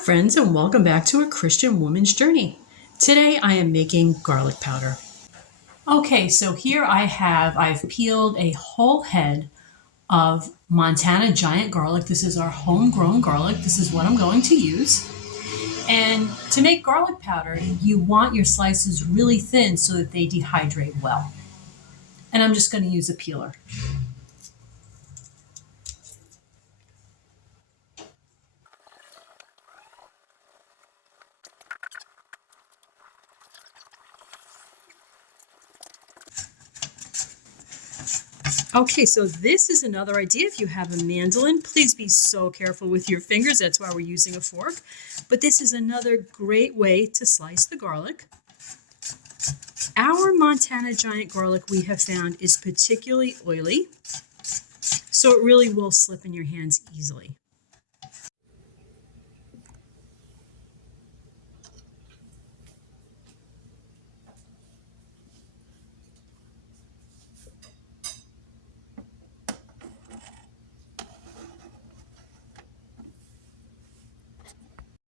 friends, and welcome back to A Christian Woman's Journey. Today I am making garlic powder. Okay, so here I've peeled a whole head of Montana giant garlic. This is our homegrown garlic. This is what I'm going to use. And to make garlic powder, you want your slices really thin so that they dehydrate well. And I'm just going to use a peeler. Okay, so this is another idea. If you have a mandolin, please be so careful with your fingers. That's why we're using a fork. But this is another great way to slice the garlic. Our Montana giant garlic we have found is particularly oily, so it really will slip in your hands easily.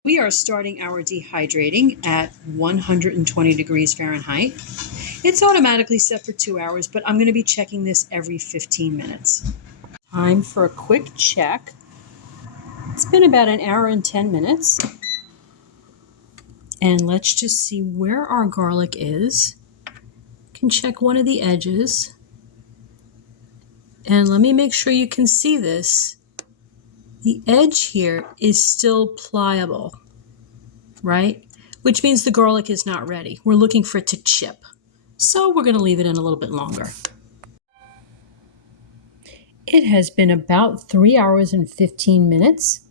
We are starting our dehydrating at 120 degrees Fahrenheit. It's automatically set for 2 hours, but I'm going to be checking this every 15 minutes. Time for a quick check. It's been about an hour and 10 minutes. And let's just see where our garlic is. You can check one of the edges. And let me make sure you can see this. The edge here is still pliable, right? Which means the garlic is not ready. We're looking for it to chip. So we're going to leave it in a little bit longer. It has been about 3 hours and 15 minutes.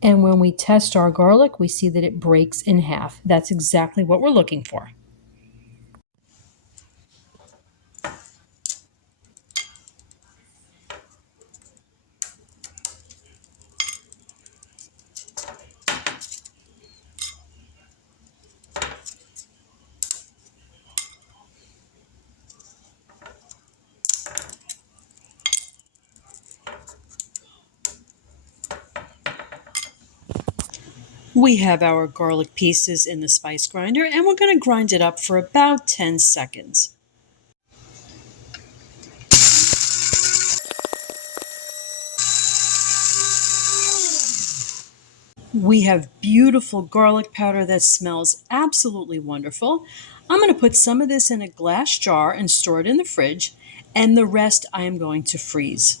And when we test our garlic, we see that it breaks in half. That's exactly what we're looking for. We have our garlic pieces in the spice grinder, and we're going to grind it up for about 10 seconds. We have beautiful garlic powder that smells absolutely wonderful. I'm going to put some of this in a glass jar and store it in the fridge, and the rest I am going to freeze.